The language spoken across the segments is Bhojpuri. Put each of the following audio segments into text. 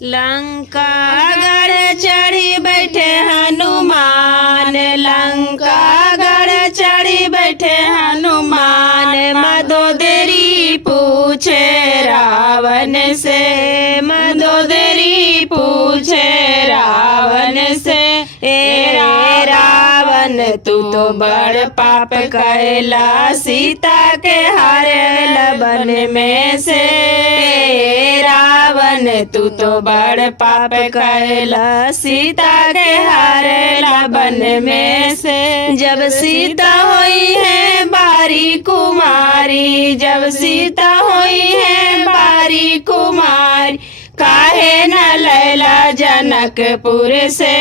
लंका गढ़ चढ़ी बैठे हनुमान, लंका गढ़ चढ़ी बैठे हनुमान। मदोदरी पूछे रावण से, मदोदरी पूछे रावण से। ए रावण तू तो बड़ पाप कैला, सीता के हारे वन में से। रावण तू तो बड़ पाप कैला, सीता के हारे वन में से। जब सीता हुई है बारी कुमारी, जब सीता हुई है बारी कुमारी। काहे न लैला जनकपुर से,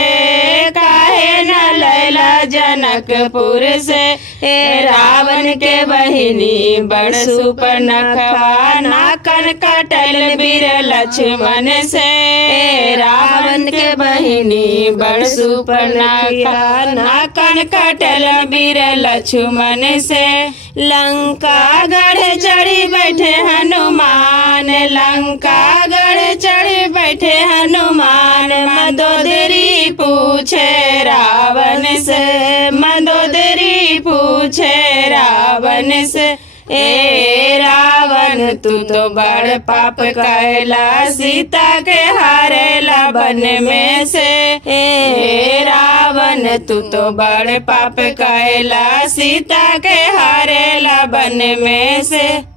काहे न लैला जनकपुर से। ए रावण के बहिनी बड़ सुपर्णखा, नाकन कटल वीर लक्ष्मण से। ए रावण के बहिनी बड़ सुपर्णखा, नाकन कटल वीर लक्ष्मण से। लंका गढ़ चढ़ी बैठे हनुमान, लंका गढ़ चढ़ी बैठे हनुमान। मदोदरी पूछे रावण से, मदोदरी पूछे रावण से। ए रावण तू तो बड़ पाप कैला, सीता के हारेला वन में से। ए रावण तू तो बड़ पाप कैला, सीता के हारेला वन में से।